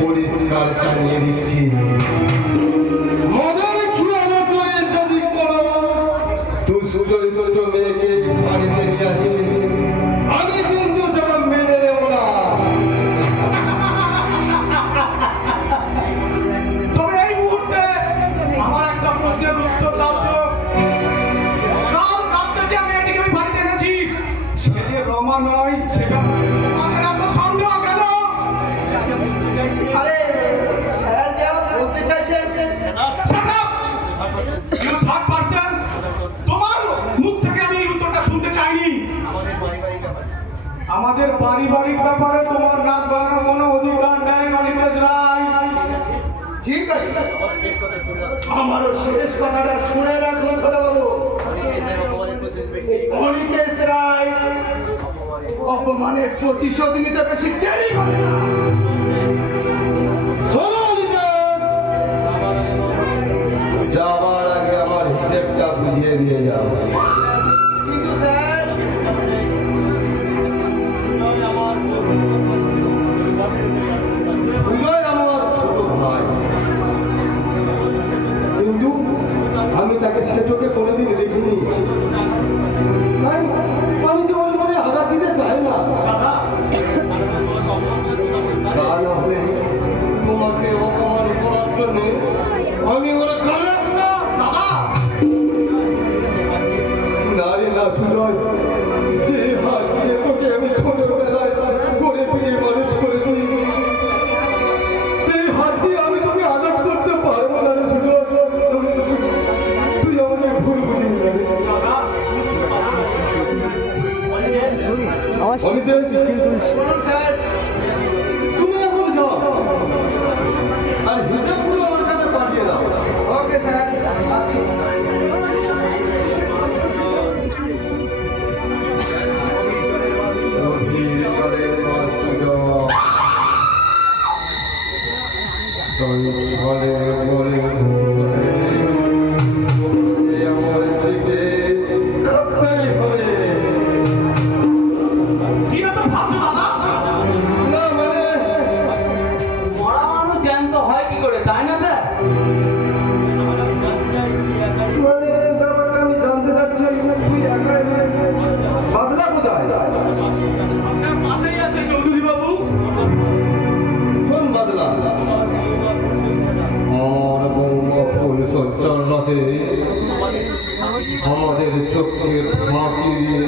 পরিষ্কার চালিয়ে দিচ্ছি। মদের খেয়ালে তুই যদি কোনো তুই সুচরিত্র মেয়েকে বাড়িতে নিয়ে আসিস, আমি কিন্তু সেটা মেনে নেব না। তবে এই মুহূর্তে আমার একটা প্রশ্নের উত্তর দাও তো। কাল রাত্রে যে মেয়েটিকে আমি বাড়িতে এনেছি, সে যে রমা নয়, সেটা আমাদের এত সন্দেহ কেন? আরে স্যার যা বলতে চাইছেন তোমার মুখ থেকে আমি এই উত্তরটা শুনতে চাইনি। আমাদের পারিবারিক ব্যাপারে তোমার নাক গলানোর কোনো অধিকার নেই অনিতেশ রায়। ঠিক আছে, আমারও শেষ কথাটা শুনে রাখুন ছোটবাবু। অনিতেশ রায় অপমানের প্রতিশোধ নিতে বেশি দেরি হবে না। শোনো অনিতেশ, যাবার আগে আমার হিসেবটা বুঝিয়ে দিয়ে যাও। কিন্তু স্যার বিজয় আমার ছোট ভাই, কিন্তু আমি তাকে সে চোখে কোনোদিন দেখিনি। তাই আমি যে ওর মনে আঘাত দিতে চাই না। তা না হলে তোমাকে অপমান করার জন্য আমি ওরা খারাপ না। নারী না সুজয়, যে হাত দিয়ে তোকে আমি ছোটবেলায় করে পিড়ে মানুষ করেছি, সেই হাত দিয়ে আমি তোকে আঘাত করতে পারবো না রে সুজয়। তুই আমাকে ভুল বুঝিস না রে। বলুন স্যার। তুমি এখন যাও আর হিসাবগুলো আমার কাছে পাঠিয়ে দাও। ওকে স্যার, আসছি। কি না তো ভাবছো দাদা? মরা মানুষ জ্যান্ত হয় কি করে, তাই না স্যার? আমি জানতে চাচ্ছি তুই একা এলে বাদলা কোথায়? আপনার পাশেই আছে চৌধুরী বাবু। শোন বাদলা, আমার বৌমা ফুল সজ্জার রাতে আমাদের চোখের ফাঁকি দিয়ে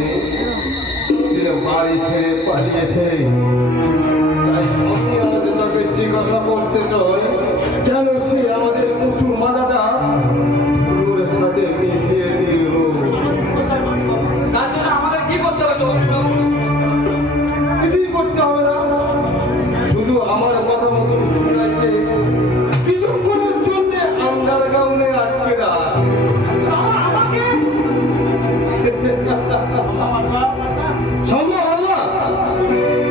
সে বাড়ি ছেড়ে পালিয়েছে। তাই আমি আজ তাকে জিজ্ঞাসা করতে চাই, কেন সে আমাদের উঁচু মাথাটা ফুলের সাথে মিশিয়ে দিল। তার জন্য আমাদের কি করতে হবে চৌধুরী বাবু? কিছুই করতে হবে না, শুধু আমার কথা মতন শুনাইতে কিছুক্ষণের জন্য আন্ডারগ্রাউন্ডে আটকে রাখ। সম্ভব হলো?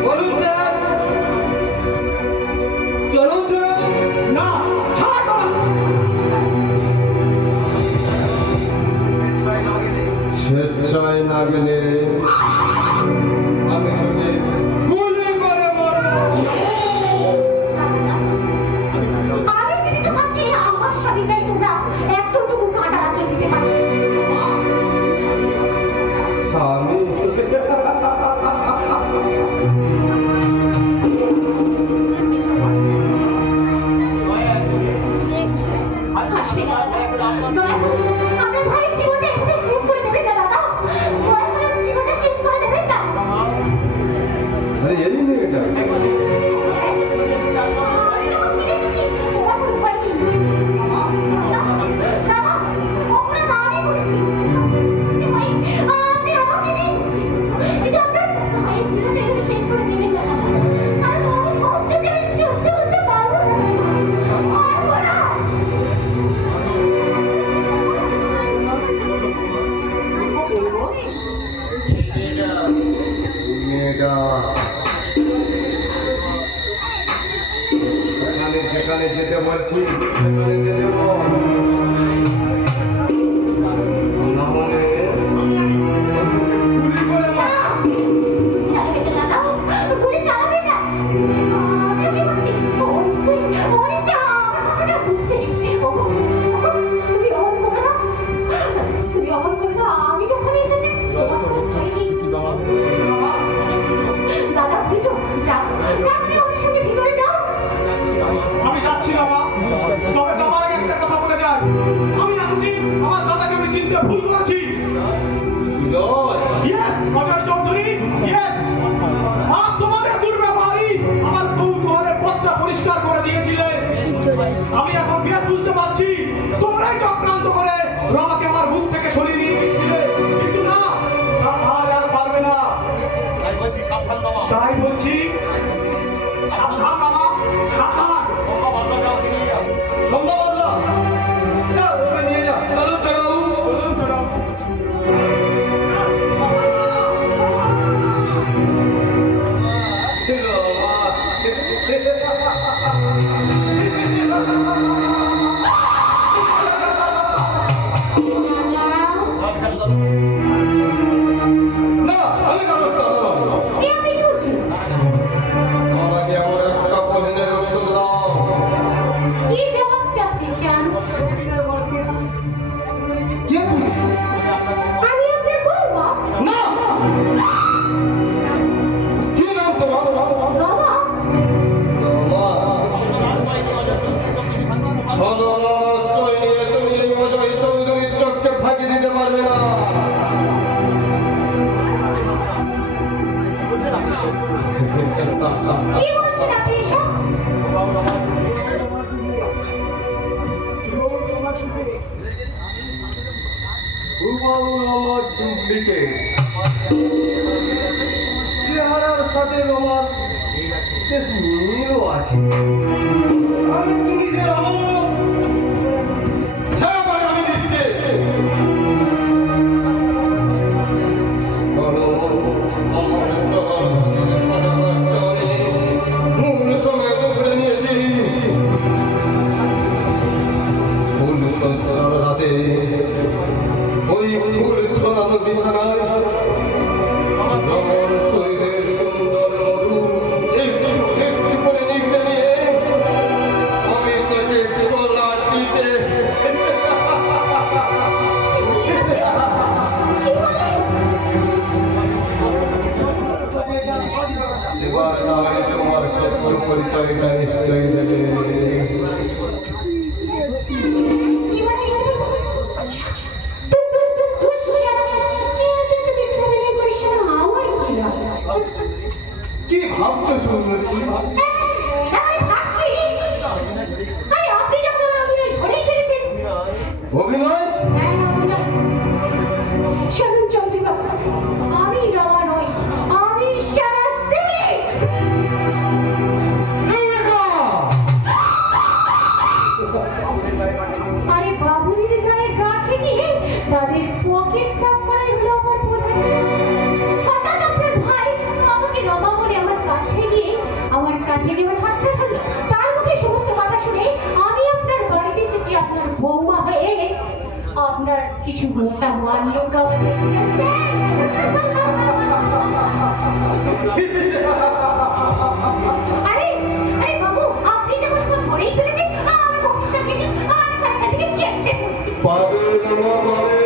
বলুন স্যার, চলুন স্যার। না, ছাড় না। স্বেচ্ছায় না গেলে আমি তোকে গুলি করে মারবো। আমি জীবিত থাকতে আমার স্বামীটাই তোমরা এতটুকু কাঁটা রাখতে দিতে পারো। স্বামী হাসবে না দাদা, দয়া করে আপনার ভাইয়ের জীবনটা এভাবে শেষ করে দেবেন না দাদা। দয়া করে আমার জীবনটা শেষ করে দেবেন না। আরে এই মেয়েটা আমি যখন ফিরে এসেছি, তোমার কোনো উপায় নেই। দাদা, অপরাধ আমি করেছি। ভাই, আপনি আমাকে দিন। কিন্তু আপনার ভাইয়ের জীবনটা এভাবে শেষ করে দেবেন না দাদা। কারণ আমি কষ্ট যে আমি সহ্য করতে পারবো না। পারবো না। মেয়েটা যেখানে যেতে বলছি সেখানে যেতে বল। না হলে গুলি করে মার। চালাবেন না দাদা, গুলি চালাবেন না। আমি ওকে বলছি, ও নিশ্চয়ই পরিষ্কার করে দিয়েছিলে। আমি এখন বেশ বুঝতে পারছি তোমরাই চক্রান্ত করে রমাকে আমার বুক থেকে সরিয়ে নিয়ে গিয়েছিলে, কিন্তু না, তা আজ আর পারবে না। তাই বলছি সাবধান রমা, সাবধান। সম্ভবতলা যা ওকে নিয়ে যা, চলো চলো চলুন। না আমি কারণ এ আপনি কি বলছেন? তার আগে আমার একটা প্রশ্নের উত্তর দাও। কি জবাব চাইতে চান? কে তুমি? আমি আপনার বৌমা না কি নাম তোমার? রমা। ছলনা চয়নিয়ে তুমি এই অজয় চৌধুরীর চোখকে ফাঁকি দিতে পারবে না। কি বলছেন আপনি এসব? হুবাহু আমার ডুপ্লিকেট। চেহারার সাথে আমার বেশ মিলও আছে। আমি তুমি যে আমার সেরকম আমি নিশ্চিত। বলো, আমার চলার পথে মূল সময় উপরে নিয়েছি। ফুল সজ্জার রাতে ওই ফুল ছড়ানো বিছানায় আমার শরীরের সুন্দর মধু একটু একটু করে নিতে নিয়ে আমি তাকে গলাটিতে এবার তাহলে তোমার সত্য পরিচয়টা নিশ্চয়ই দেবে। কি মানে? কি ভাবছো সুন্দরী? অভিনয় আমি রমা নই, আমি সারা আরে বাবুদের গায়ে গা ঠেকিয়ে তাদের পকেট সাফ করাই হলো আমার প্রধান। হঠাৎ আপনার ভাই আমাকে রমা বলে আমার কাছে নেওয়ার হাতটা ধরলো। তার মুখে সমস্ত কথা শুনে আমি আপনার বাড়িতে এসেছি আপনার বৌমা হয়ে। আপনার কিছু মোটা মান্য কামাতে আরে আরে বাবু, আপনি যখন সব করেই ফেলেছেন আমার পকেটটা থেকে আর সাইকেল থেকে চেকতে পাবে রমা পাবে।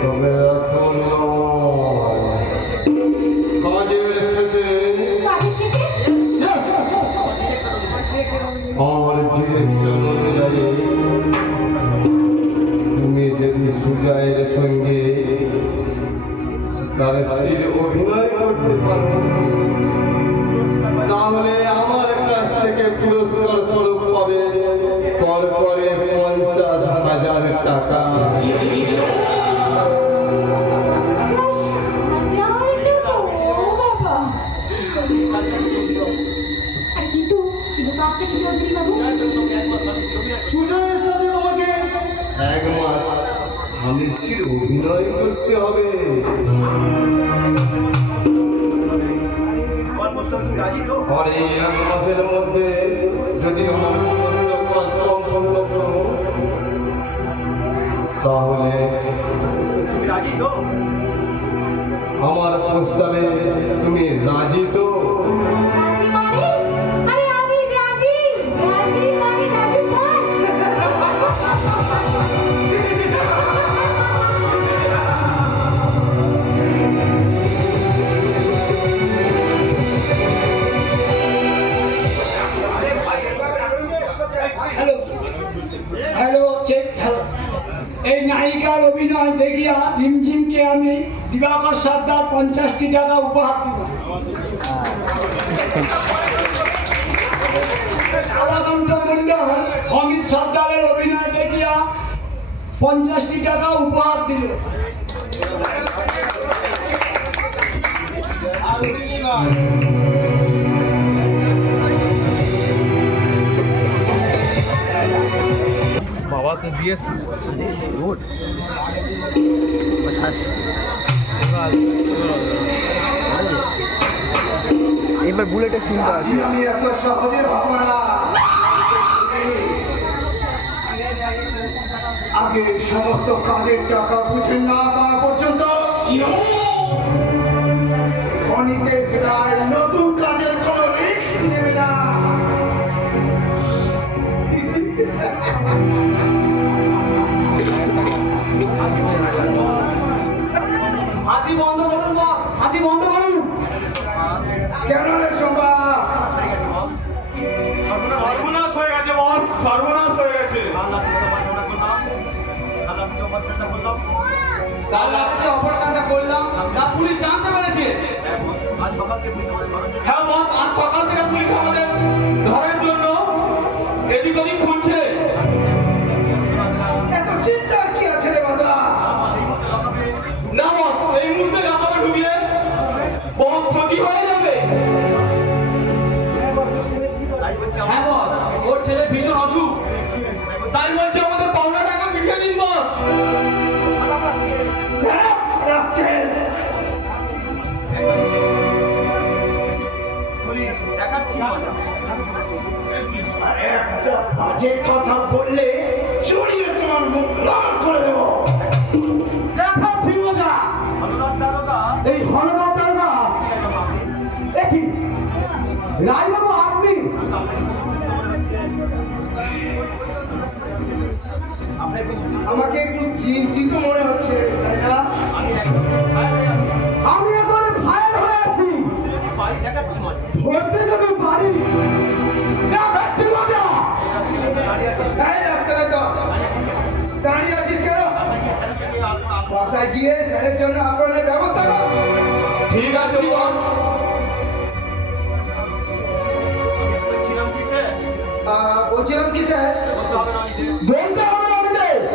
তবে এখন নয়। কাজের শেষে কাজের শেষে আমার ডিরেকশন অনুযায়ী তুমি যদি সুজয়ের সঙ্গে তার স্ত্রীর অভিনয় করতে পারো তাহলে আমার কাছ থেকে পুরস্কার স্বরূপ পাবে পর করে 50,000 টাকা। কিন্তু কাজটা কি জলদি বাবু? সুজয়ের সাথে তোমাকে 1 মাস স্বামীর স্ত্রীর অভিনয় করতে হবে। পরে 1 মাসের মধ্যে যদি আমার সমস্ত কাজ সম্পন্ন করো তাহলে আমার প্রস্তাবে তুমি রাজি তো? রাজি মানে? আরে আমি রাজি। রাজি মানে রাজি বল। Hello check. এই নায়িকার অভিনয় দেখিয়া রিমঝিমকে আমি দিবাকর সর্দার 50টি টাকা উপহার দিব। কালাকান্ত মন্ডল অমিত সর্দারের অভিনয় দেখিয়া 50টি টাকা উপহার দিল। এবার বুলেটের সিনটা আছে। আমি এত সহজে হব না। আগে সমস্ত কাজের টাকা বুঝে না পাওয়া পর্যন্ত অনিতেশ রায় নতুন কাজের কোনো রিস্ক নেবে না। হাসি বন্ধ করুন বস, হাসি বন্ধ করুন। কেন রে শোভা? সর্বনাশ হয়ে গেছে বল, সর্বনাশ হয়ে গেছে। কাল রাতে যে অপারেশনটা করলাম তা পুলিশ জানতে পেরেছে। হ্যাঁ বস, আজ সকাল থেকে পুলিশ আমাদের ধরার জন্য এদিক ওদিক খুঁজছে। এত চিন্তার কি আছে রে বাদরা? না বস, এই মুহূর্তে লাগাবে ঢুকলে বহু ক্ষতি হয়ে যাবে। হ্যাঁ বস, ওর ছেলে ভীষণ অসুখ। তাই বলছে আমাদের পাওনা টাকা মিটিয়ে দিন বস। Shut up, rascal! আর একটা বাজে কথা বললে চড়িয়ে তোমার মুখ লাল করে দেবো। দেখাচ্ছি মজা। এই হলদার দারোগা, দেখি রায়বাবু আপনি? আমাকে একটু চিন্তিত মনে হচ্ছে, তাই না? আমি একেবারে ফায়ার হয়ে আছি। ধরতে যাবে বাড়ি, দেখাচ্ছি মজা। তাই রাস্তায় তো দাঁড়িয়ে আছিস কেন? বাসায় গিয়ে স্যারের জন্য আপনাদের ব্যবস্থা কর। ঠিক আছে বস। বলছিলাম কি স্যার? বলতে হবে না অনিতেশ,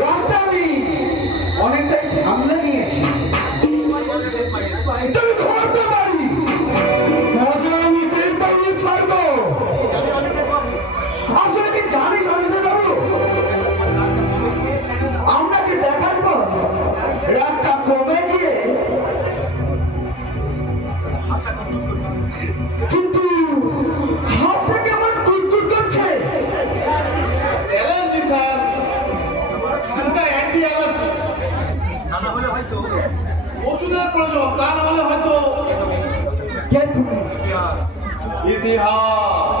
রাতটা আমি অনেকটাই সামলে নিয়েছি। তুমি ধরতে পারি, মজা আমি টের পাইয়ে ছাড়বো। আসলে কি জানিস অফিসার বাবু, আপনাকে দেখার পর রাতটা কমে গিয়ে কিন্তু হাতটা কেমন কুটকুট করছে। অ্যালার্জি স্যার, ঠান্ডা অ্যান্টি অ্যালার্জি। ওষুধের প্রয়োজন, তা না হলে হয়তো কে তুমি? ইতিহাস।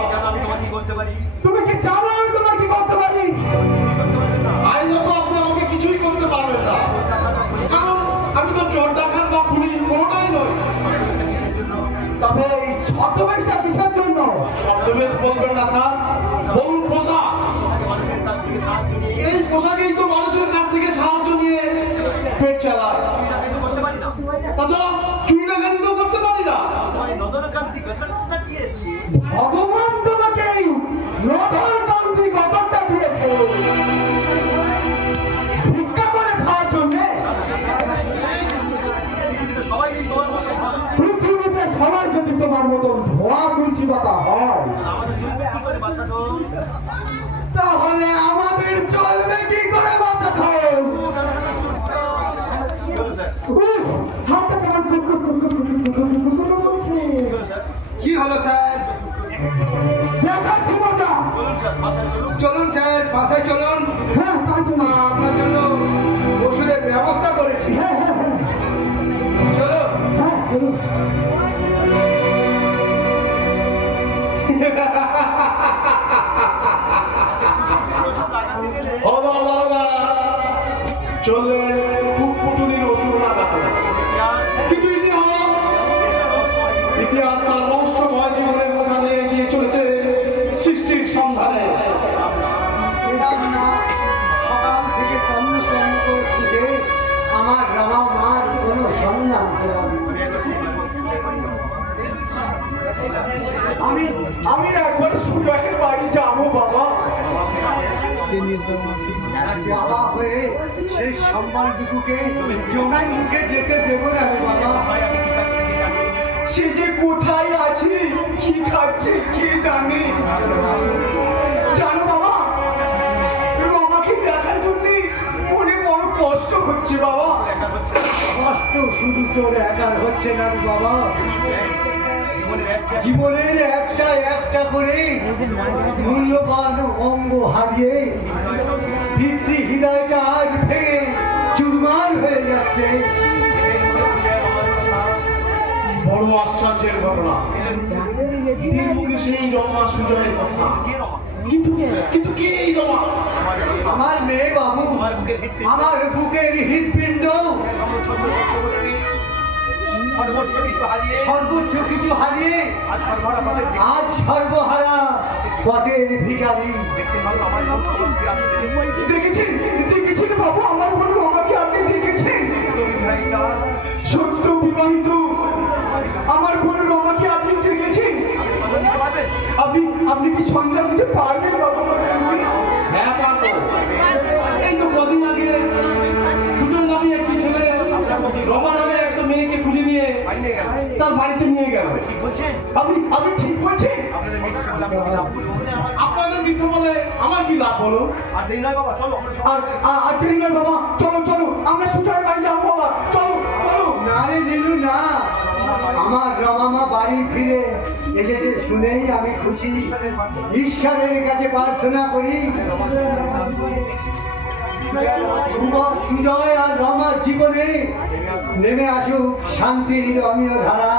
তুমি কি জানো আমি তোমার কি করতে পারি? আইনত আপনি আমাকে কিছুই করতে পারবেন না, কারণ আমি তো চোর ডাকাত বা খুনি কোনোটাই নই। তবে এই ছদ্মবেশটা কিসের জন্য? ছদ্মবেশ বলবেন না স্যার, বলুন পোশাক। এই পোশাকেই তো মানুষের কাছ থেকে সাহায্য নিয়ে পেট চালায়। তাছাড়া চুরি ডাকাতি তো করতে পারি না। ভগবান তোমাকে এই রোধর কান্তি গতরটা দিয়েছে ভিক্ষা করে খাওয়ার জন্য। পৃথিবীতে সবাই যদি তোমার মতন ধোয়া তুলসিপাতা হয় তাহলে আমাদের চলবে কি করে বাঁচাতে? হাতটা কেমন কুটকুট কুটকুট কুটকুট কুটকুট কুটকুট করছে। কি হলো স্যার? দেখাচ্ছি মজা। চলুন স্যার, বাসায় চলুন। হ্যাঁ তাই জন্য আপনার জন্য ওষুধের ব্যবস্থা করেছি। হ্যাঁ হ্যাঁ হ্যাঁ চলো। হ্যাঁ চলুন। হলদার দারোগা চললেন ফুটফুটুনির ওষুধ লাগাতে। কিন্তু ইতিহাস তার রহস্যময় জীবনের বোঝা নিয়ে এগিয়ে চলেছে সৃষ্টির সন্ধানে। সকাল থেকে কর্ম করে খুঁজে আমার রমা মার কোনো সন্ধান পেলাম না। আমি একবার সুজয়ের বাড়ি যাবো বাবা। বাবা হয়ে সেই সম্মানটুকুকে জমায় মুখে যেতে দেবো না রে বাবা। সে যে কোথায় আছে, কি খাচ্ছে কে জানে। জানো বাবা, রমাকে দেখার জন্য মনে বড় কষ্ট হচ্ছে বাবা। কষ্ট শুধু তোর একার হচ্ছে না রে বাবা, জীবনের একটা একটা করে মূল্যবান অঙ্গ হারিয়ে পিতৃ হৃদয়টা আজ ভেঙে চুরমার হয়ে যাচ্ছে। বড় আশ্চর্যের ঘটনা, এদের মুখে সেই রমা সুজয়ের কথা, কিন্তু কিন্তু কে এই রমা? আমার মেয়ে বাবু, আমার বুকের হৃৎপিণ্ড, সর্বোচ্চ কিছু হারিয়ে আজ সর্বহারা পথের ভিখারি। দেখেছেন দেখেছেন বাবু, আমার বোন রমাকে আপনি দেখেছেন? সত্য বিবাহিত আমার বোন রমাকে আপনি দেখেছেন? আপনি কি সন্ধান দিতে পারবেন বাবা? হ্যাঁ পারবো। এই তো কদিন আগে সুজন নামে একটি ছেলে রমা নামে একটা মেয়েকে খুঁজে নিয়ে তার বাড়িতে নিয়ে গেল। আপনি ঠিক বলছেন? আপনাদের মিথ্যে বলে আমার কি লাভ হলো? আর দেরি নয় বাবা, চলো চলো আমরা সুজয়ের বাড়ি যাবো বাবা, চলো। না রে নীলু না, আমার রমামা বাড়ি ফিরে এসেছে শুনেই আমি খুশি। ঈশ্বরের কাছে প্রার্থনা করি সুজয় আর রমার জীবনে নেমে আসুক শান্তির অমীয় ধারা।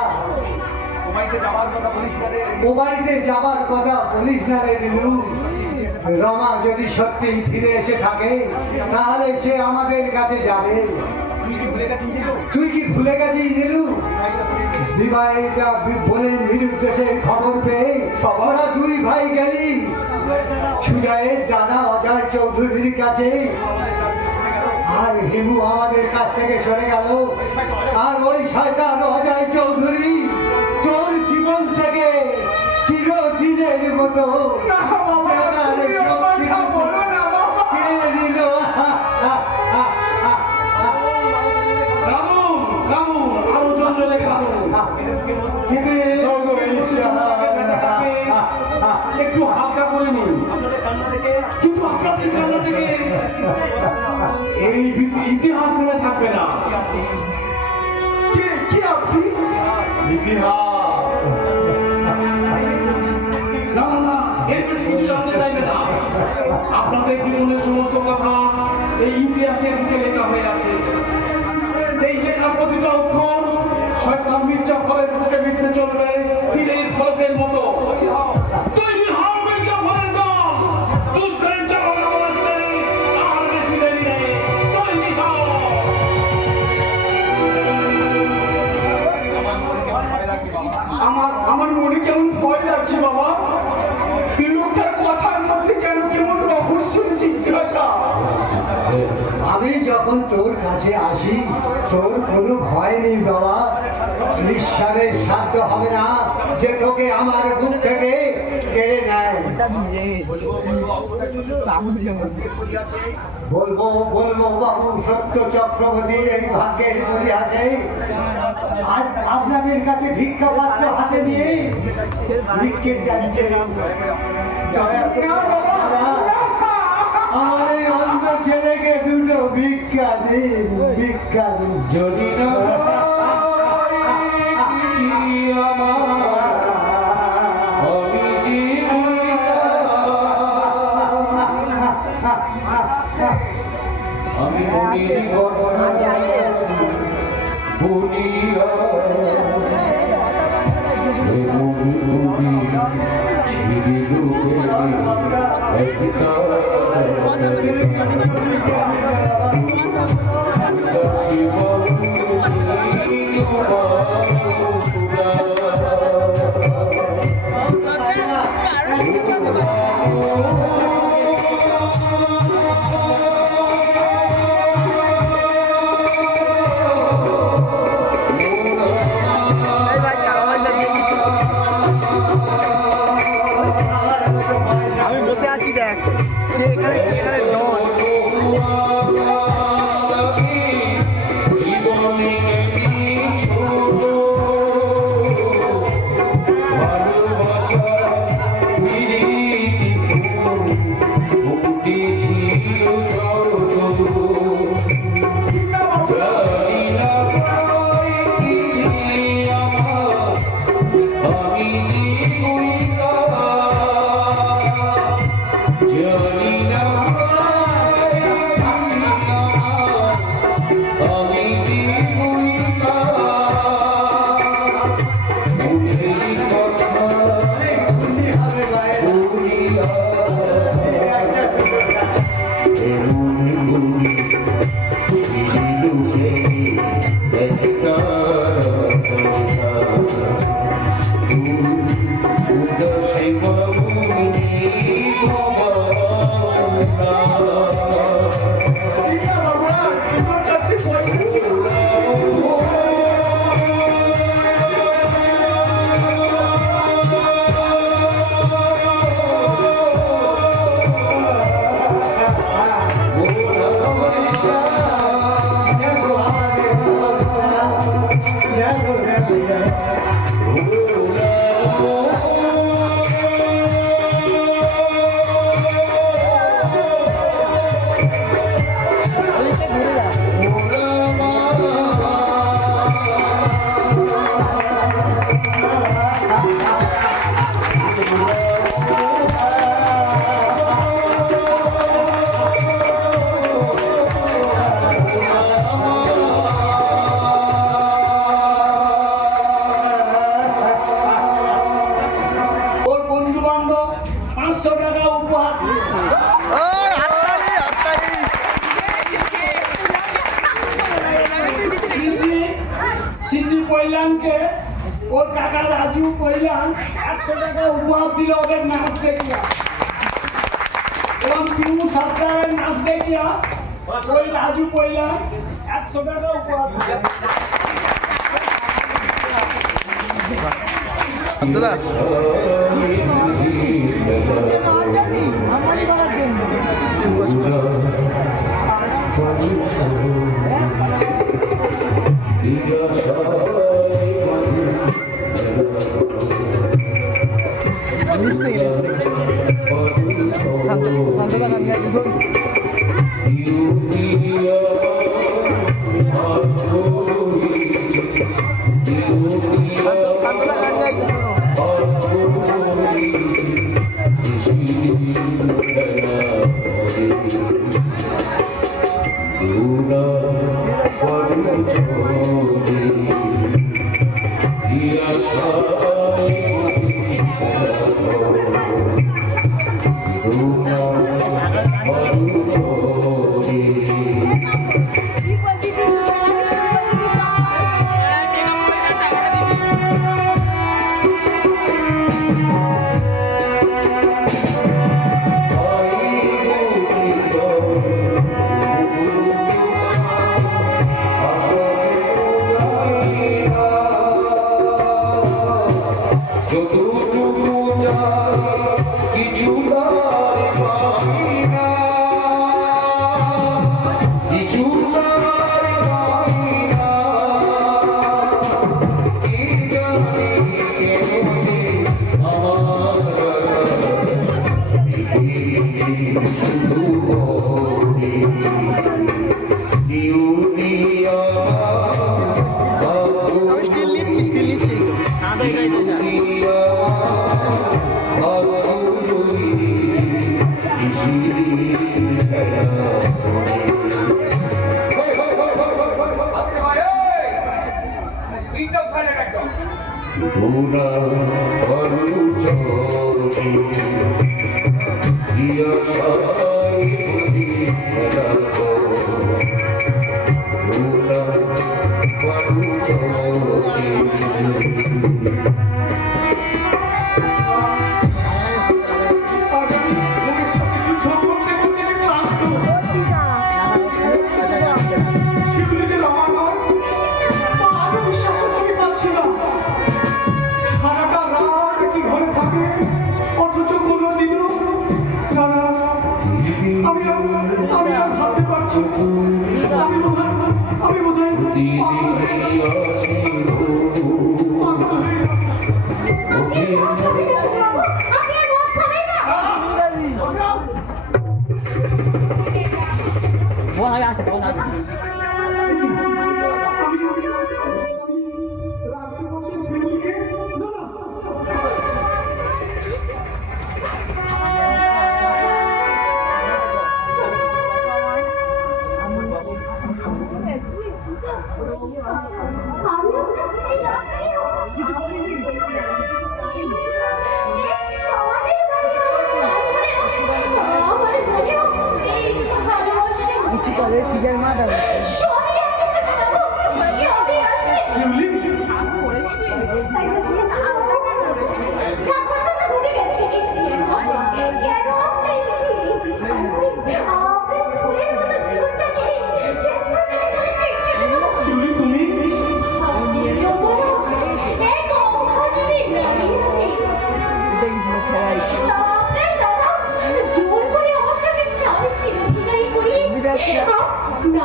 ও বাড়িতে যাবার কথা বলিস না রে নীলু। রমা যদি সত্যি ফিরে এসে থাকে তাহলে সে আমাদের কাছে যাবে। তুই কি ভুলে গেছিস নীলু? বিবাহিতা বোনের নিরুদ্দেশের খবর পেয়ে ওরা দুই ভাই গেলি সুজয়ের দাদা অজয় চৌধুরীর কাছে, আর হিমু আমাদের কাছ থেকে সরে গেল। আর ওই শয়তান অজয় চৌধুরী তোর জীবন থেকে চিরদিনের মতো কেড়ে নিল। কামুন কামুন আরো জঙ্গলে কামুন খেতে একটু হালকা করে নিন। কিন্তু আপনাদের কান্না থেকে এই ইতিহাস থেমে থাকবে না। কি আপনি? ইতিহাস না না না, এর বেশি কিছু জানতে চাইবে না। আপনাদের জীবনের সমস্ত কথা এই ইতিহাসের বুকে লেখা হয়ে আছে। এই লেখার প্রতিটা অক্ষর শয়তান মির্জাফরের বুকে বিঁধতে চলবে তীরের ফলকের মতো। তৈরি হও মির্জাফরের দল, যুদ্ধের চালনা করতে আর বেশি দেরি নেই। তৈরি হও। আমার মনে কেমন ভয় লাগছে বাবা। লোকটার কথার মধ্যে যেন কেমন রহস্যের জিজ্ঞাসা। আমি যখন তোর কাছে আসি তোর কোনো ভয় নেই বাবা। ঈশ্বরের সাধ্য হবে না যে তোকে আমার বুক থেকে কেড়ে নেয়। বলবো বলবো বাবু, সত্য চক্রবর্তীর এই ভাগ্যের গুলি আছে। আজ আপনাদের কাছে ভিক্ষা পাত্র হাতে নিয়ে ভিক্ষের যাচ্ছে। আমার এই অন্ধ ছেলেকে দুটো ভিক্ষা দিন, ভিক্ষা দিন। যদি না আমি মনির ঘটনা বলিয়া ভাই, ওর বন্ধু বান্ধব 500 টাকা উপহার সিদ্ধি পৈলানকে ওর কাকা রাজু পৈলান 100 টাকা উপহার দিল ওদের নাচ দেখিয়া এবং পিউ সরকারের নাচ দেখিয়া ওই রাজু পৈলান 100 টাকা উপহার দিল। সবই আছে ছোটবাবু, সবই আছে। শিউলি তাই বলছি, ঠাকুরটা তো ঘটে গেছে। কেন আপনি ফুলের মতো জীবনটাকে শেষ করে দিতে চলেছেন ছোটবাবু? শিউলি তুমি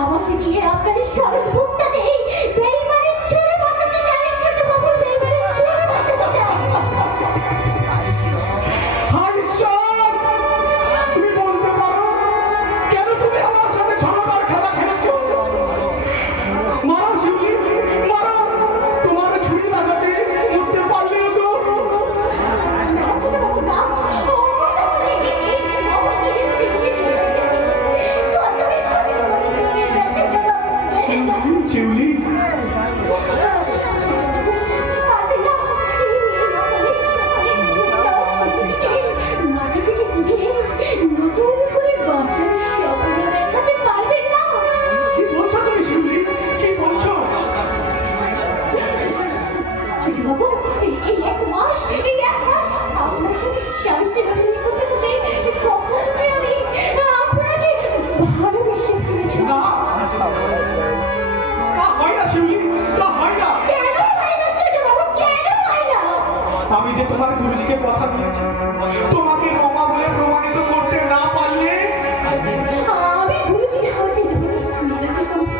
আমাকে দিয়ে আপনার স্বামীর বুকটাতে বেইমানের ছুরি বসাতে চান ছোটবাবু, বেইমানের ছুরি বসাতে চান। হায় ঈশ্বর, তুমি বলতে পারো কেন তুমি আমার সাথে ছলনার খেলা খেলছো? মারো শিউলি, মারো, তোমার ছুরি লাগাতে মরতে পারলেও তো। না ছোটবাবু না, ও কথা বলে আমার কি ডিস্ট্রিক্টে শিউলি কি বলছো তুমি? শিউলি কি বলছো? আপনার সাথে স্বামী সেবা করতে করতে কখন যে আমি আপনাকে ভালোবেসে ফেলেছি। না, তা হয় না শিউলি, তা হয় না। কেন হয় না ছোটবাবু, কেন হয় না? আমি যে তোমার গুরুজিকে কথা দিয়েছি, তোমাকে রমা বলে প্রমাণিত করতে না পারলে আমি গুরুজির হাতে মিনতি করব।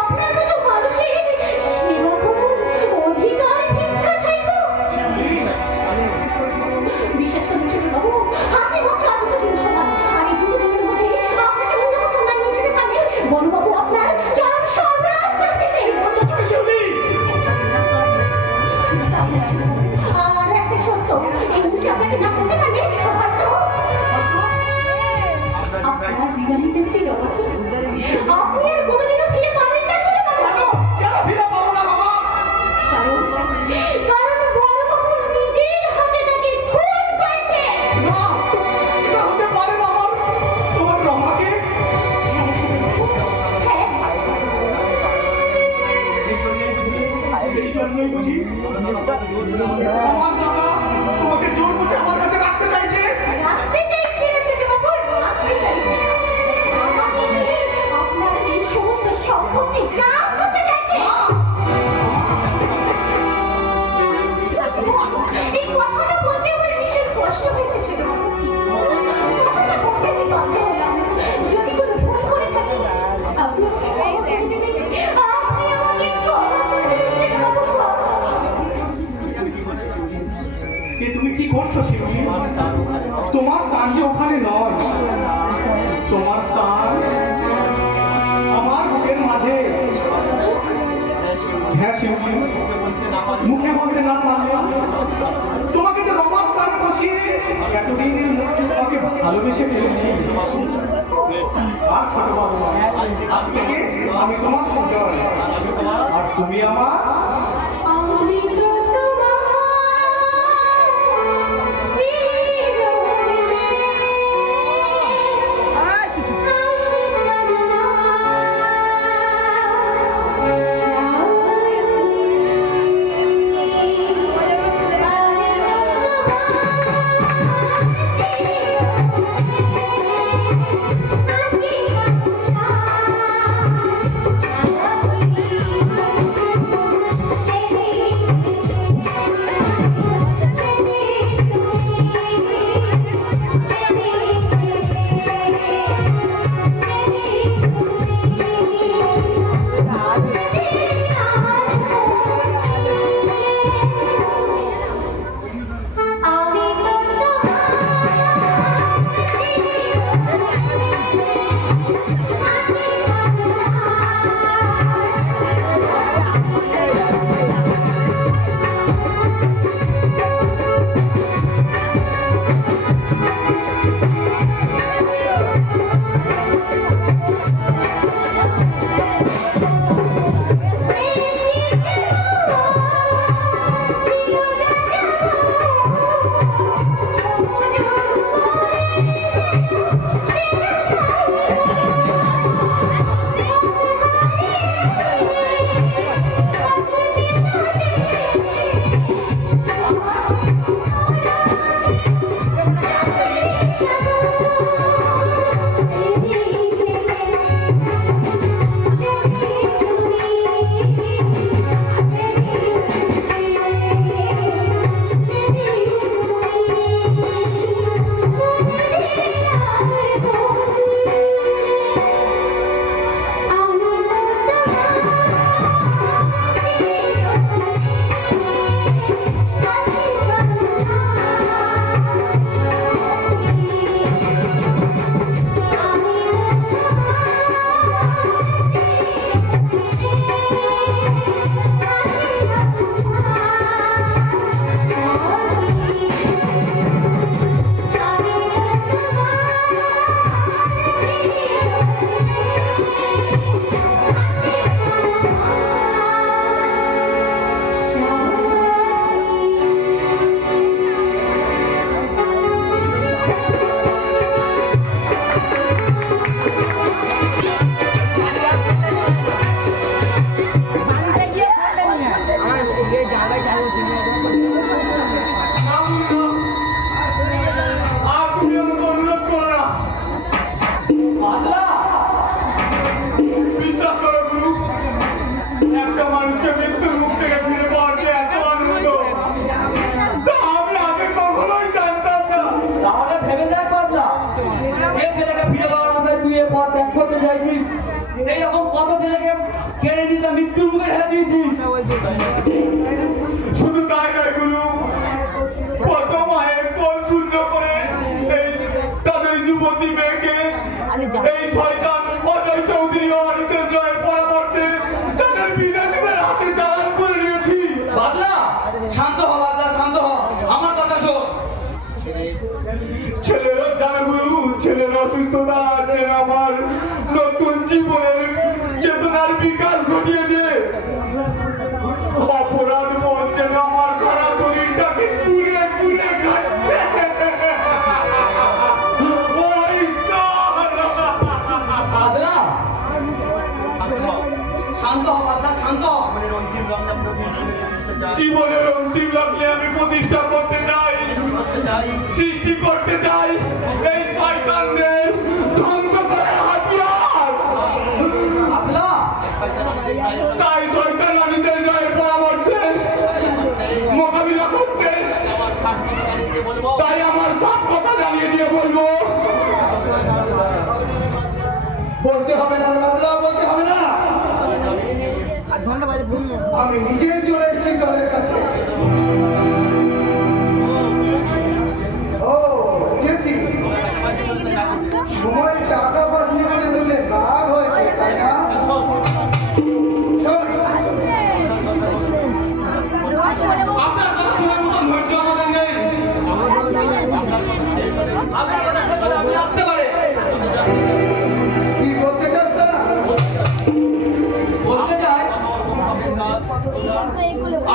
আপনার মতো মানুষের সেবা করার অধিকার ভিক্ষা চাইব। বিশ্বাস করুন ছোটবাবু, হাতে মাত্র আধুনিক দিন সমান। আর এই দুটো দিনের মধ্যে আপনাকে অন্য কোথাও না নিয়ে যেতে পারলে বড়বাবু আপনার চরম সর্বনাশ করে ফেলবে। বলছো তুমি শিউলি? আর একটা সত্য, এই মুহূর্তে আপনাকে না করতে পারলে হয়তো আপনার বিবাহিত স্ত্রী রমাকে আপনি আর কোনোদিনও ফিরে পাবেন না ছোটবাবু। কেন ফিরে পাবো না বাবা? কারণ বড়বাবু নিজের হাতে তাকে খুন করেছে। না, এটা হতে পারে না। আমার তোমার রমাকে হ্যাঁ ছোটবাবু, হ্যাঁ। এই জন্যই বুঝি আমার দাদা তোমাকে জোর করে আমার কাছে রাখতে চাইছে। রাখতে চাইছি না ছোটবাবু, রাখতে চাইছি না। আমাকে দিয়ে আপনার এই সমস্ত সম্পত্তি গ্রাস করতে চাইছে। এই কথাটা বলতে আমার ভীষণ কষ্ট হয়েছে ছোটবাবু। কথাটা বলতে আমি বাধ্য হলাম। যদি কোনো ভুল করে থাকি আপনি আমাকে ক্ষমা করে দেবেন। আপনি আমাকে ক্ষমা করে দেবেন ছোটবাবু। এ তুমি কি করছো শিউলি? তোমার স্থান যে ওখানে নয়, তোমার স্থান আমার বুকের মাঝে। হ্যাঁ শিউলি, মুখে বলতে না পারলে তোমাকে তো রমার স্থানে বসিয়ে এতদিনের মধ্যে তোমাকে ভালোবেসে ফেলেছি। আর ছোট বাবু, আজ থেকে আমি তোমার সুজয়, আর তুমি আমার। আমি তো তোমার চাইছিস সেই রকম কত ছেলেকে কেড়ে নিতে মৃত্যুর মুখে ঢেলে দিয়েছিস। শুধু তাই নয় গুরু, কত মায়ের কোল শূন্য করে এই তাদের যুবতী মেয়েকে এই শয়তান অজয় চৌধুরী ও অনিতেশ রায়ের পরামর্শে তাদের বিদেশিদের হাতে চালান করে নিয়েছি। বাদলা শান্ত হ, বাদলা শান্ত হ, আমার কথা শোন। ছেলেরা জানে গুরু, ছেলের অসুস্থতা যেন আমার নতুন জীবনের চেতনার বিকাশ ঘটিয়েছে। অপরাধ বোধ যেন আমার সারা শরীরটাকে কুড়ে কুড়ে খাচ্ছে। ও ঈশ্বর! বাদলা শান্ত হ, বাদলা শান্ত হ। জীবনের অন্তিম লক্ষ্যে আমি প্রতিষ্ঠা করতে চাই, সৃষ্টি করতে চাই এই শয়তানদের ধ্বংস করার হাতিয়ার। বাদলা তাই শয়তান অনিতেশ রায়ের পরামর্শে মোকাবিলা করতে তাই আমার সব কথা জানিয়ে দিয়ে বলবো। বলতে হবে না রে বাদলা, বলতে হবে না। আমি নিজেই চলে এসেছি দলের কাছে। ও বুঝেছি, সময় টাকা পাসনি বলে বললে রাগ হয়েছে, তাই না? শোন, আপনার কথা শোনার মতন ধৈর্য আমাদের নেই। আপনার কথা শেষ হলে আপনি আসতে পারে। কি বলতে চাস তারা? বলতে চাই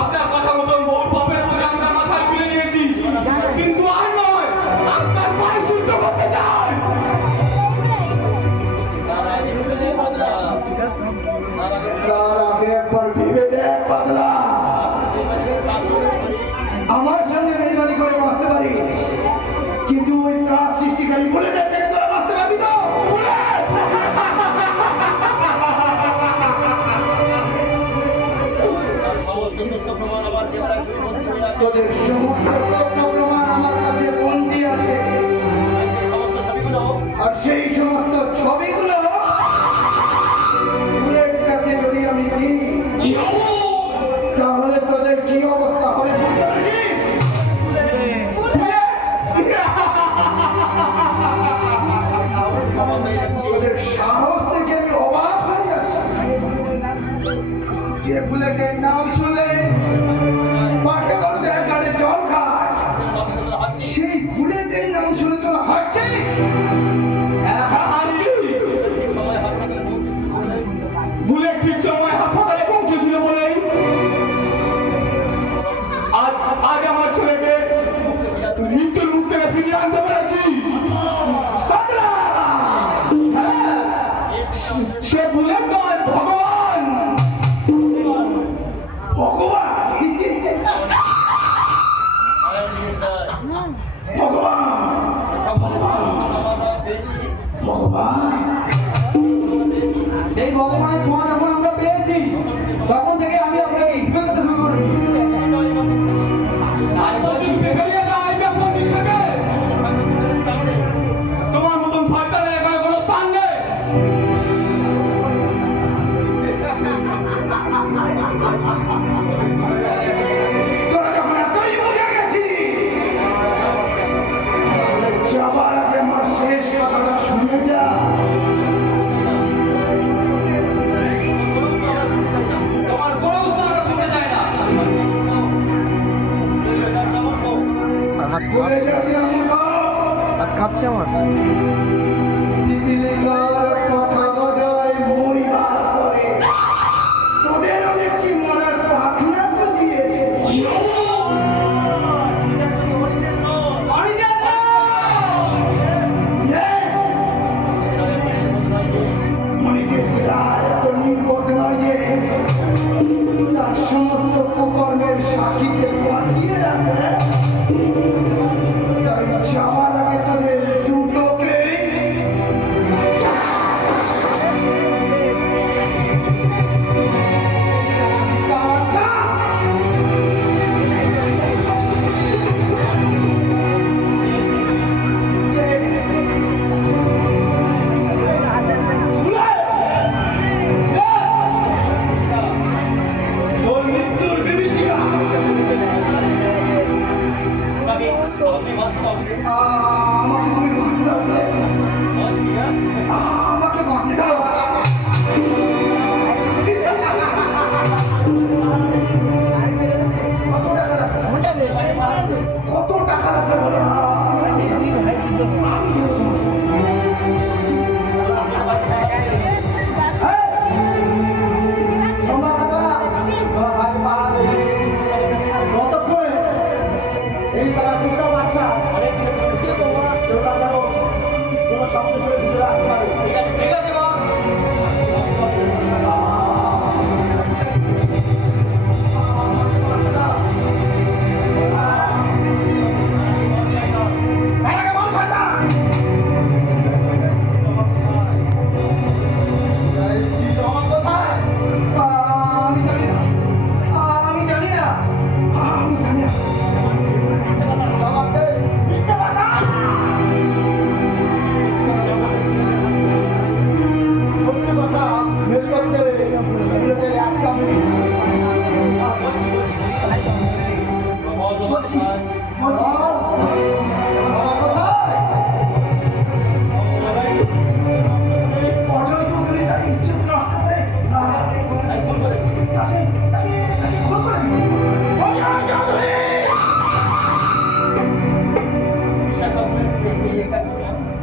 আপনার কথা মতন বহু পাপের পরে আমরা মাথায় তুলে নিয়েছি, কিন্তু আর নয়, আপনার পায়ে শুদ্ধ করতে চাই। তার আগে একবার ভেবে দেখ বাদলা, আমার সঙ্গে বেইমানি করে বাঁচতে পারি, কিন্তু ওই ত্রাস সৃষ্টিকারী বলে দেখ থেকে তোরা বাঁচতে পারবি তো? তোদের সমস্ত তথ্য প্রমাণ আমার কাছে বন্দী আছে, আর সেই সমস্ত ছবিগুলো ফুলের কাছে যদি আমি দিই, তাহলে তোদের কি অবস্থা হবে বুঝতে পারছিস? তোদের সাহস দেখে আমি অবাক হয়ে যাচ্ছি। যে বুলেটের নাম শুনলে পাখে গরুদের গাড়ি জল খায়, সেই বুলেটের নাম শুনে তোরা হাসছিস? বুলেট ঠিক সময় হাসপাতালে পৌঁছেছিল বলেই আজ আমার ছেলেকে মৃত্যুর মুখ থেকে ফিরিয়ে আনতে পেরেছি। সাদরা! হ্যাঁ, সে বুলেট নয়, ভগবান। ভগবান ভগবান ভগবান সেই ভগবানের ছোঁয়া যখন আমরা পেয়েছি তখন থেকে আমি আপনাকে ইসবে করতে শুরু করেছি। তোমার মতন শয়তানের এখানে কোনো স্থান নেই। তোরা যখন এতই বুঝে গেছিস, তাহলে যাবার আগে আমার শেষ কথাটা শুনে যা। তোমার কোনো উত্তর আমরা শুনতে চাই না। বলে যাচ্ছিলাম মূর্খ, পিপিলিকার কথা গজায় মরিবার তরে, তোদেরও দেখছি মরার পাখনা বুঝিয়েছে। Yes! মণিদেশ রায় এত নির্বোধ নয় যে তার সমস্ত কুকর্মের সাক্ষীকে বাঁচিয়ে রাখবে। তাই যাওয়ার আগে তোদের দুটোকে আমাকে তুমি বাঁচতে দাও রে। আমাকে বাঁচতে দাও। কত টাকা লাগবে? কত টাকা লাগবে বলো? আমি দেবো কতক্ষণে এই সারা দুটো বাচ্চা সেটা ধরো কোনো শব্দ করে ভিতরে আসতে পারে। ঠিক আছে বস। আমাকে বল শয়তান। এই রমা কোথায়? আমি জানি না। আমি জানি না। আমি জানি না। জবাব দে। মিথ্যে কথা। সত্যি কথা বের করতে এগুলোকে একটা মিনিট বলছি। রমা কোথায়? অজয় চৌধুরী তাকে ইজ্জত নষ্ট করে তাকে ফোন করে দিল। অজয় চৌধুরী!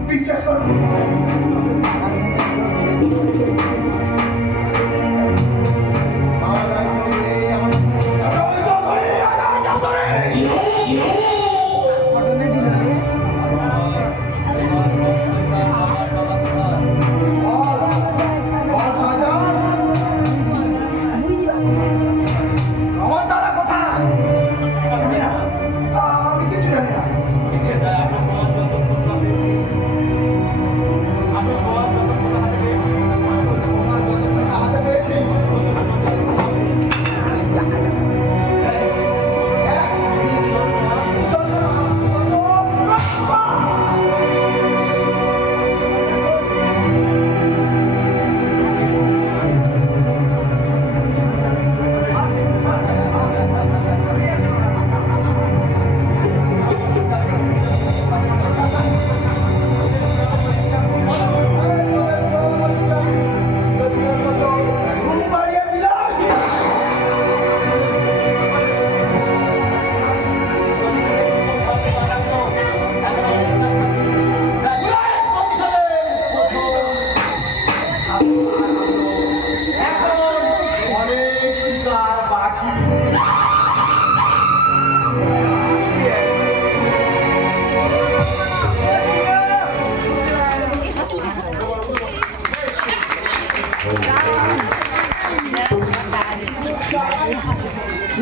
বিশ্বাস করো। অজয় চৌধুরী! অজয় চৌধুরী! বল শয়তান! আমার তারা কোথায়? জানি না। আমি কিছু জানি না। হাতে পেয়েছি।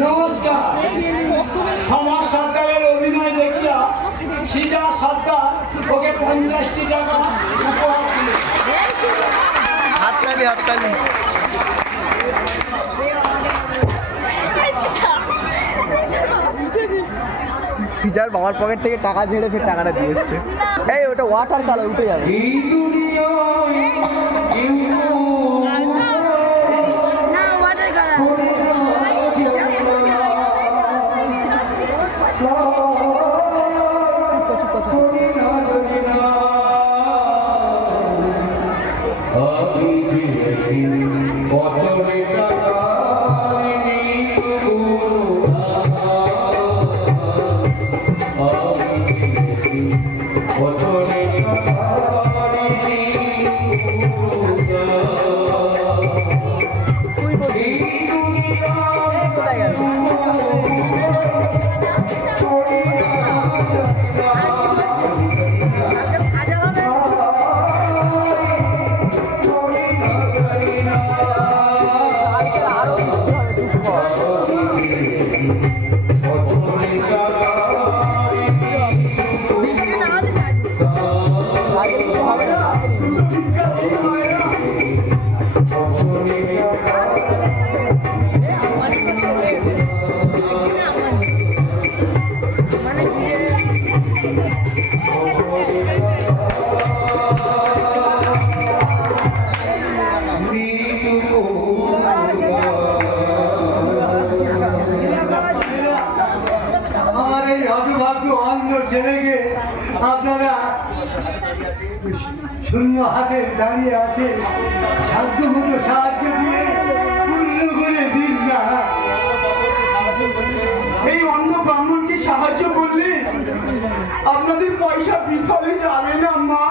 নমস্কার। সমাজ সরকারের অভিনয় দেখিয়া সিজা সরকার ওকে 50টি টাকা উপহার দিল। সিজার বাবার পকেট থেকে টাকা ঝেড়ে ফের টাকাটা দিয়ে এসছে। এই ওটা ওয়াটার কালার উঠে যাবে। এই দুনিয়ায় কেউ আমি দেখি বছরে টাকা বছরে টাকা এই হতভাগ্য অন্ধ ছেলেকে আপনারা শূন্য হাতে দাঁড়িয়ে আছে, সাধ্য মতো সাহায্য দিয়ে পূর্ণ করে দিন না। এই অন্ধ ব্রাহ্মণকে সাহায্য করলে আপনাদের পয়সা বিফলে যাবে না মা।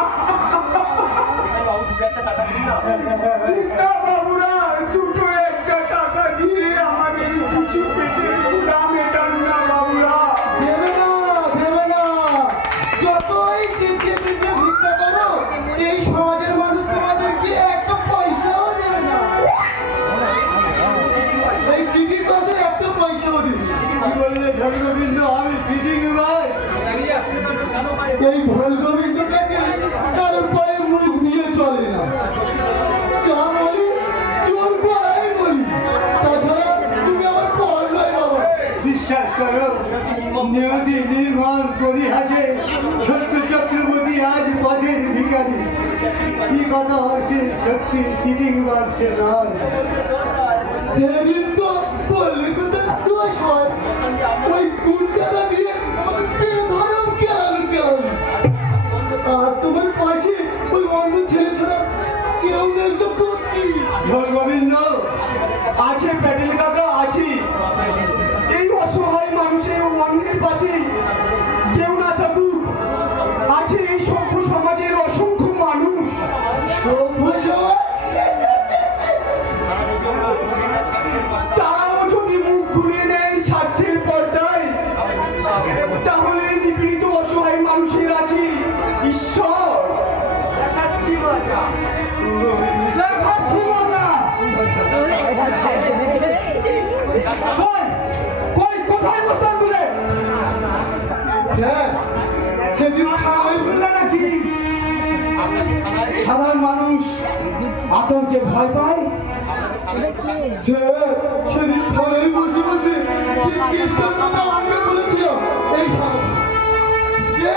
না বাবুরা, দুটো একটা টাকা দিয়ে আমাদের কিছু পেটের ক্ষুধা মেটান না বাবুরা। দেবে না, দেবে না। যতই চিঠিয়ে চিঠিয়ে ভিক্ষা করো, এই সমাজের মানুষ তোমাদেরকে একটা পয়সাও দেবে না। এই চিঠি কত একটা পয়সাও দেবে না। কি বললে ঢোল গোবিন্দ? আমি চিঠি ভাই, এই ঢোল গোবিন্দটাকে কারোর পায়ে মুখ দিয়ে চলে না। যা বলি চোর পাড়াই বলি, তাছাড়া তুমি আমার পর নয় বাবা। বিশ্বাস করো, নিয়তি নির্মল পরিহাসে সত্য চক্রবর্তী আজ পথের ভিখারি। কি কথা হচ্ছে, সত্যি চিটিং বাড়ছে নয়। সেদিন তো বললে কোথায় দোষ হয়, ওই কুন্ডাটা দিয়ে আমাকে পেয়ে ধরো কেন। আজ তোমার পাশে ওই অন্ধ ছেলে ছাড়া কেউ নেই চক্রবর্তী। ঢোল গোবিন্দ, আছে প্যাটেল কাকা, আছি। এই অসহায় মানুষের অন্যের পাশে কেউ না থাকুক, আছে এই সভ্য সমাজের অসংখ্য মানুষ। সভ্য সমাজ? তারাও যদি মুখ ঘুরিয়ে নেয় স্বার্থের পর্দায়, তাহলে নিপীড়িত অসহায় মানুষের আছে ঈশ্বর। দেখাচ্ছি মজা। কই কোথায় বসতাম বলে? স্যার, সেদিন খাওয়াই বললে নাকি সাধারণ মানুষ আতঙ্কে ভয় পায়? স্যার, সেদিন ঘরেই বসে বসে কি কেসটার কথা আমাকে বলেছিল।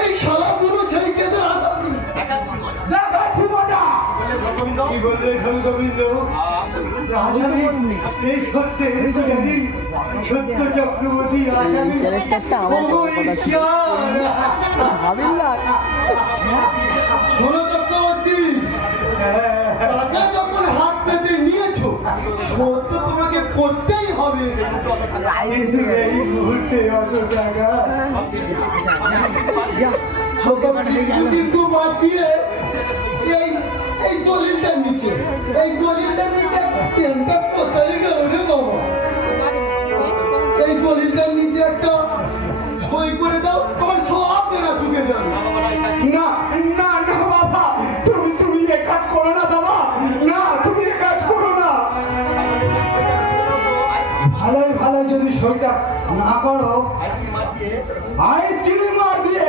এই শালা পুরো সেই কেসের আসামি। দেখাচ্ছি মজা। কি বললে ঢোল গোবিন্দ? আসামি এই সত্যের পূজারী, সত্য চক্রবর্তী আসামি। ওগো ঈশ্বর! শোনো চক্রবর্তী, টাকা যখন হাত পেতে নিয়েছো, সত্য তোমাকে করতেই হবে। কিন্তু এই মুহূর্তে অত টাকা সব কিন্তু বাদ দিয়ে এই এই দলিলটার নিচে, এই দলিলটার নিচে পেনটা কোথায় গেল রে বাবা? এই দলিলটার নিচে একটা সই করে দাও, আমার সব দেনা চুকে যাবে। না না না বাবা, তুমি এ কাজ করো না বাবা, না তুমি এ কাজ করো না। ভালোই ভালো যদি সইটা না করো, আইসক্রিম মার দিয়ে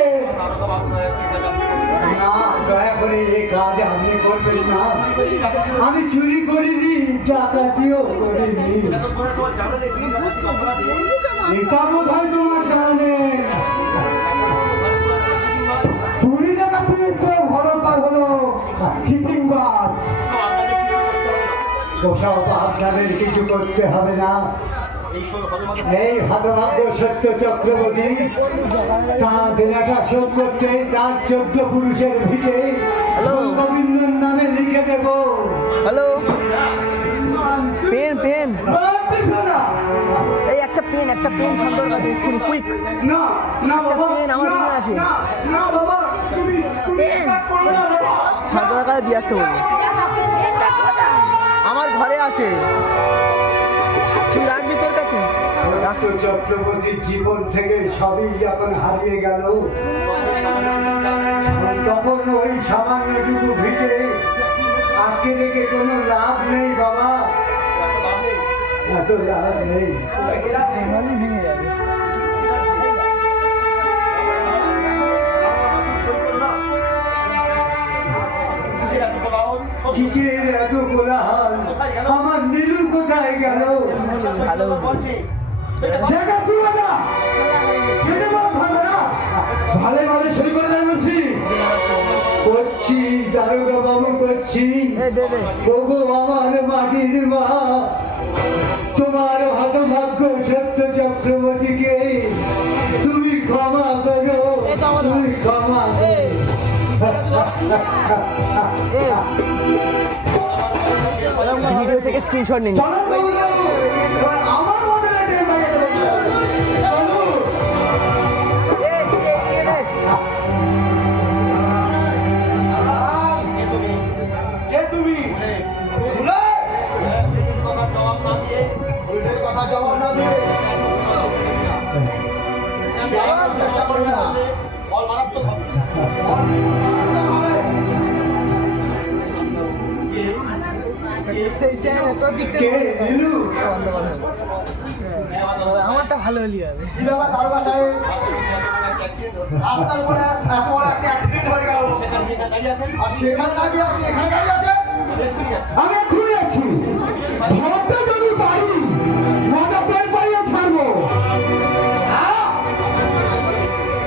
না, দয়া করে এই কাজ আপনি করবেন না। আমি চুরি করিনি, ডাকাতিও করিনি। এটা বোধ হয় তোমার জানে। চুরি টাকা পেয়েছে, ভরকার হলো চিটিং বাজ। ওসব আপনাদের কিছু করতে হবে না। এই হতভাগ্য সত্য চক্রবর্তী তার দেনাটা শোধ করতে তার 14 পুরুষের ভিটে গোবিন্দর নামে লিখে দেব। হ্যালো, পেন পারতেছো না? এই একটা পেন শান্তর কাছে এক্ষুনি কুইক। না না বাবা, পেন আমার না, রুমে আছে। না না বাবা, তুমি এ কাজ করো না বাবা। শান্তর কাছে দিয়ে আসতে বলবো। আমার ঘরে আছে, তুই রাখবি তোর কাছে। সত্য চক্রবর্তীর জীবন থেকে সবই যখন হারিয়ে গেল, তখন ওই সামান্যটুকু ভিটে আটকে রেখে কোনো লাভ নেই বাবা, এত লাভ নেই। ভেঙে যাবে। কিসের এত কোলাহল? আমার নীলু কোথায় গেল? ভালো দেখাচ্ছি বাবা, সেটা বড় কথা না। ভালো ভালো সই করে দেয় বলছি। করছি দারোগা বাবু, করছি। দে ওগো আমার মাটির মা, তোমার হতভাগ্য সত্য চক্রবর্তীকে তুমি ক্ষমা ভিডিও থেকে স্ক্রিনশট নিন। চলেন তো বাবু, এবার আমার মধ্যে ট্রেন বাজাতে বসে চলুন। কে তুমি? ভুলে? ভুলের কথা জবাব না দিয়ে যাওয়ার চেষ্টা করি না। মারাত্মক হবে। কে নীলু? আমারটা ভালো হলি হবে। কি ব্যাপার দারোগা সাহেব? রাস্তার উপরে এত বড় একটা অ্যাক্সিডেন্ট হয়ে গেল, আর সেখানে না গিয়ে আপনি এখানে দাঁড়িয়ে আছেন? আমি এক্ষুনি যাচ্ছি, ধরতে যদি পারি মজা পেট পাইয়ে ছাড়বো। হ্যাঁ?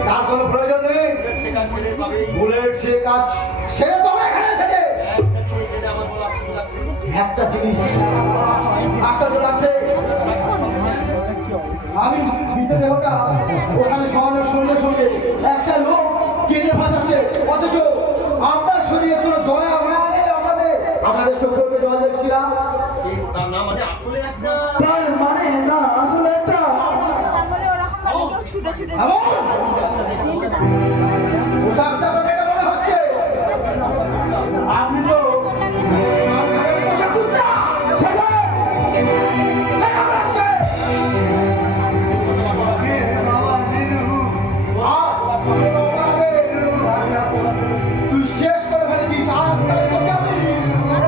তার কোনো প্রয়োজন নেই। বুলেট সে কাজ সেরে তবে এখানে এসেছে। একটা জিনিস আশ্চর্য লাগছে, আমি মৃতদেহটা ওখানে সরানোর সঙ্গে সঙ্গে একটা লোক টেনে ভাসাচ্ছে, অথচ আপনার শরীরে কোনো দয়া মায়া নেই। আপনাদের চোখে জল দেখছিলাম। তার মানে না, আসলে একটা এমন পোশাকটা তো দেখে মনে হচ্ছে আপনি তো আপনার পোশাক কুত্তা। তুই শেষ করে ফেলেছিস, আজ তাই তোকে আমি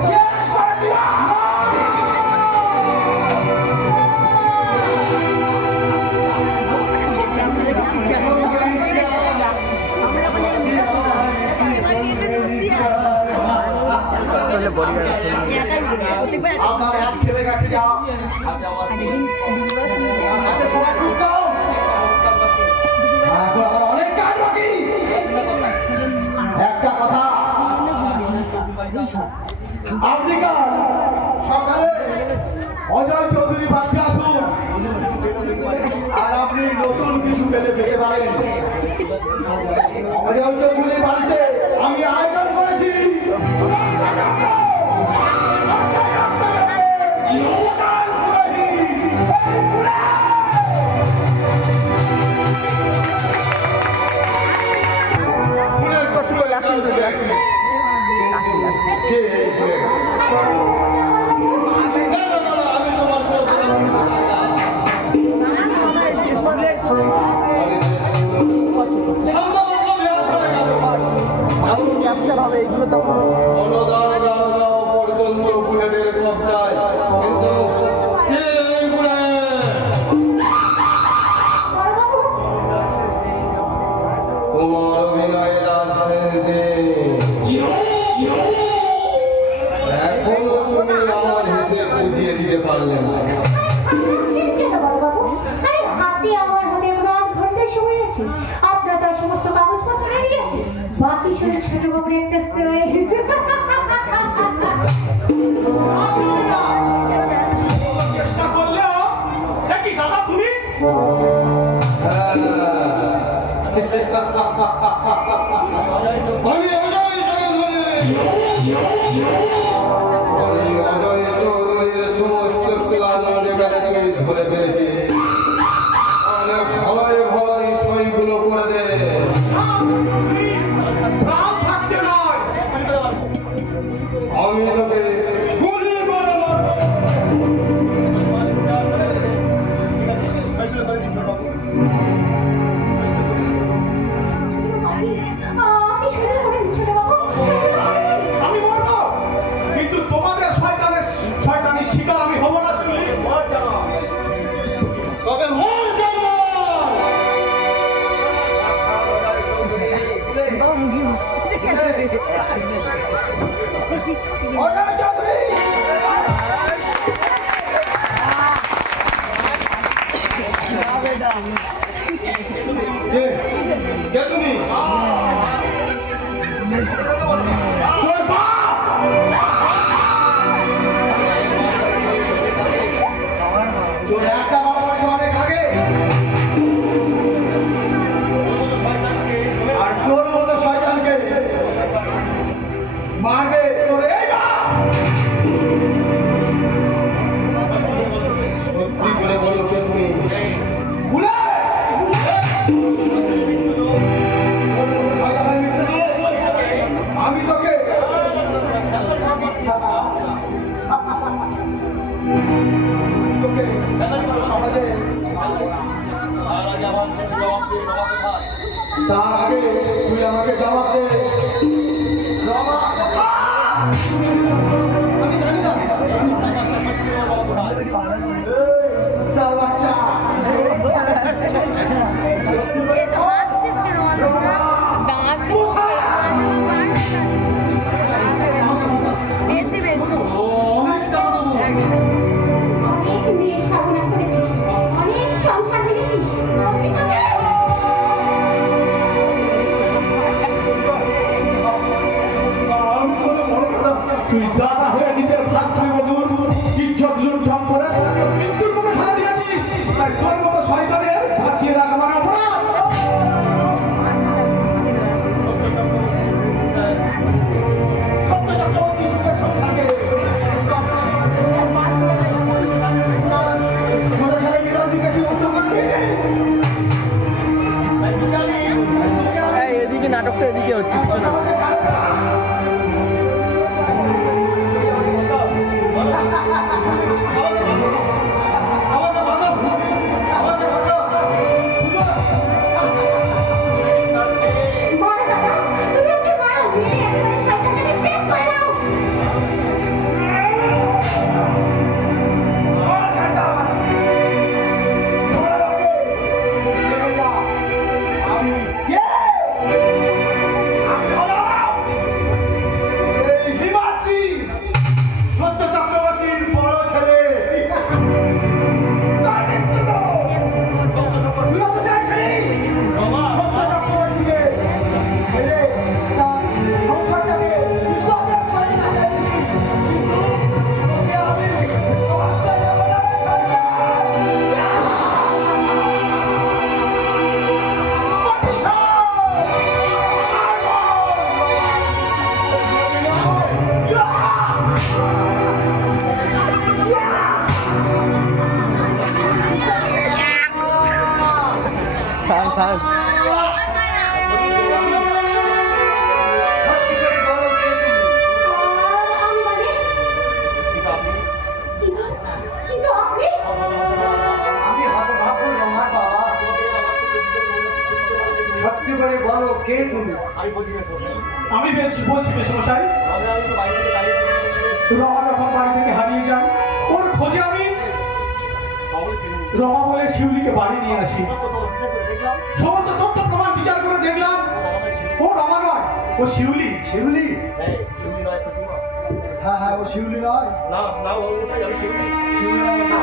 শেষ করে দিলাম। আপনার এক ছেলে কাছে যা সবাই খুব কম। এখন আমার অনেক কাজ বাকি। একটা কথা, আপনি কাল সকালে অজয় চৌধুরী বাড়িতে আসুন, আর আপনি নতুন কিছু পেলে পেতে পারেন। অজয় চৌধুরীর বাড়িতে আমি আয়োজন করেছি কে এই ফুলের? না, না, না, আমি তোমার কোনো কথা শুনতে চাই না। সাম্যবদ্ধ বিহার করে গেল। এগুলো ক্যাপচার হবে, এইগুলো তো অনুদান দাও পর্যন্ত বুলেটের কবজায়, কিন্তু কে এই বুলেট? তোমার অভিনয়ের আর শেষ দিন। এখনো তুমি আমার হিসেব বুঝিয়ে দিতে পারলে না। আপনার তার সমস্ত কাগজপত্র রেডি আছে, বাকি শুনে ছোট বাবুর একটা চেষ্টা করলেও কি দাদা তুমি আমি অজয় চৌধুরী। আমি অজয় চৌধুরীর সমস্ত প্ল্যান ধরে ফেলেছি। অনেক ভালোই ভালোই সইগুলো করে দে। প্রাণ থাকতে নয়, আমি তোকে গুলি করে মারবো। আপনি শুনে মনে ছোট বাবু আমি মরবো, কিন্তু তোমাদের শয়তানি শিকার আমি হব না। শুনলি তবে মর যাবো। অজয় চৌধুরী কে কে তুমি? তোর বাপ! তোর একটা বাপ মরেছে অনেক আগে, আর তোর মতো শয়তানকে তার আগে তুই আমাকে জবাব দে রমা কোথায়? আমি জানি না তার বাচ্চা হাসছিস কেন বেশি বেশি অনেক টাকা দেবো অনেক মেয়ের সর্বনাশ করেছিস অনেক সংসার ভেঙেছিস আমি তোকে তুই দাদা হয়ে নিজের ভাতৃ মধুর ইজ্জত লুণ্ঠন করে তাকে মৃত্যুর মুখে ঠেলে দিয়েছিস। তাই তোর মতো শয়তানের বাঁচিয়ে রাখা মানে অপরাধ। সত্য চক্রবর্তী সুখের সংসারে ছোট ছেলে মিলনদিকে তুই অন্ধ করে দিয়েছিস। এই এদিকে নাটকটা এদিকে হচ্ছে পিছনে। আমাকে ছাড়বে না। বড় দাদা তুমি ওকে মারো মেরে একেবারে শয়তানটাকে শেষ করে দাও চক্রবর্তীর বড় ছেলে ছাড় ছাড়। কিন্তু আপনি আমি হতভাগ্য রমার বাবা। সত্যি করে বলো কে তুমি? আমি বলছি মেসমশাই রমা যখন বাড়ি থেকে হারিয়ে যায় ওর খোঁজে আমি রমা বলে শিউলিকে বাড়ি নিয়ে আসি সমস্ত তথ্য প্রমাণ বিচার করে দেখলাম ও রমা নয় ও শিউলি শিউলি? হ্যাঁ হ্যাঁ, ও শিউলি নয়।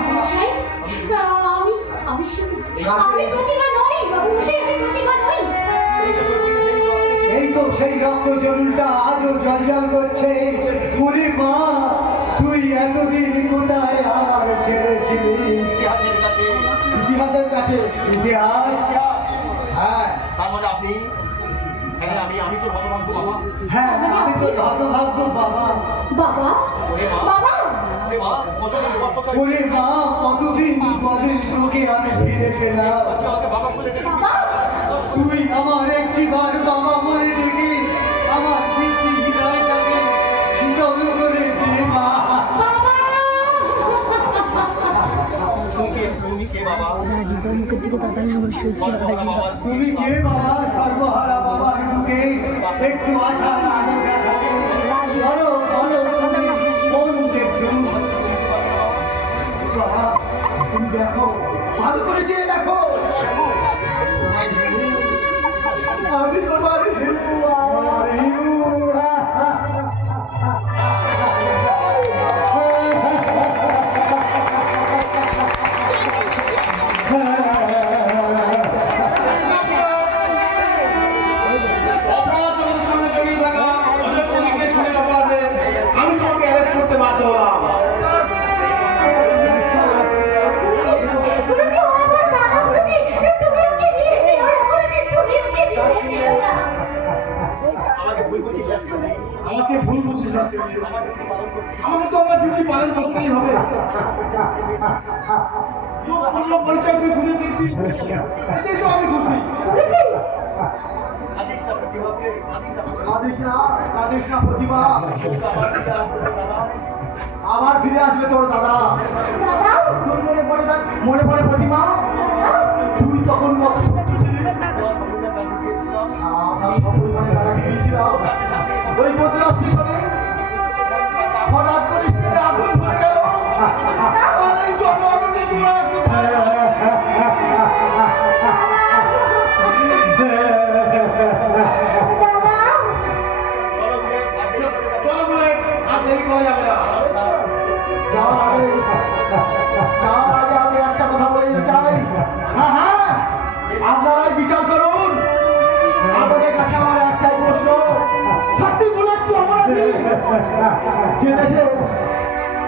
মশাই আমি আমি প্রতিমা নই বাবু মশাই আমি প্রতিমা নই এই তো সেই রক্ত জরুলটা আজও জলজল করছে। পুরি মা, তুই এতদিন কোথায় আমার ছেলে ছিলি? ইতিহাসের কাছে। ইতিহাস? হ্যাঁ হ্যাঁ, আমি তো হতভাগ্য বাবা। বাবা বাবা পুরি মা, কতদিন পরে তোকে আমি ফিরে পেলাম। বাবা তুই আমার একটিবার বাবা বলে ডেকে আমার পিতৃ হৃদয়টাকে শীতল করে দে মা। তুমি কে বাবা? সর্বহারা বাবা হিন্দুকে একটু আশা আলো দেখাতে বলো বলো তুমি কোন দেখছো? বাবা তুমি দেখো, ভালো করে চেয়ে দেখো। আমি তোমার হিন্দু, আমার হিন্দু। অপরাধ জগতের সঙ্গে জড়িয়ে থাকা অজয় পুলিশকে খুনের অপরাধে আমি তোমাকে অ্যারেস্ট করতে বাধ্য হলাম। আমাকে ভুল বুঝিস না শিউলি। আমাকে তো আমার ডিউটি পালন করতেই হবে। পূর্ণ পরিচয় তুই খুঁজে পেয়েছিস, এতেই তো আমি খুশি। কাঁদিস না প্রতিভা, আবার ফিরে আসবে তোর দাদা। তোর মনে পড়ে প্রতিমা, তুই তখন কত ছোট ছিলি,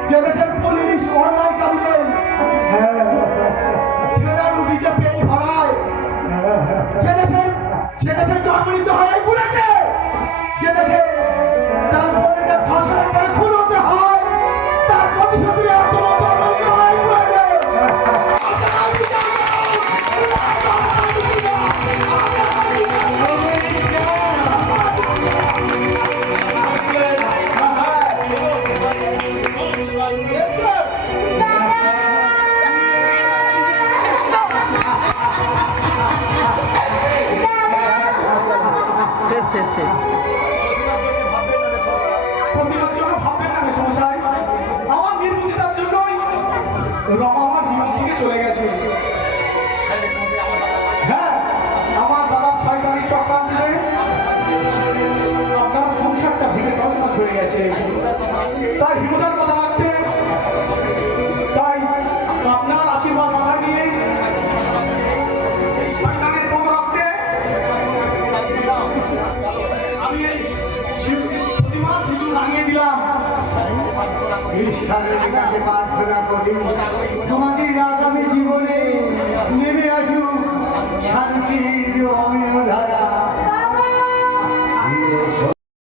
যে দেশের পুলিশ অন্যায় কামিয়ে ছেলেরা রুটিতে পেট ভরায়, সে দেশে জন্ম নিতে হয় এই বুড়াকে, যে দেশে তার বোনেদের ধর্ষণের পরে খুন হতে হয়, তার প্রতিশোধের আত্মহত্যা করতে হয় এই বুড়াকে। শেষ শেষ শেষ প্রতিবাদ জন্য ভাববেন না মেশমশাই, আমার নির্বুদ্ধিতার জন্যই রমা আমার জীবন থেকে চলে গেছে। হ্যাঁ, আমার দাদার শয়তানি চক্রান্তে আপনার সংসারটা ভেঙে তছনছ হয়ে গেছে। তাই হিমুদার কথা রাখতে, তাই আপনার আশীর্বাদ মাথায় নিয়ে শয়তানের পথ রাখতে আমি এই প্রতিমা সিঁদুর রাঙিয়ে দিলাম। ঈশ্বরের কাছে প্রার্থনা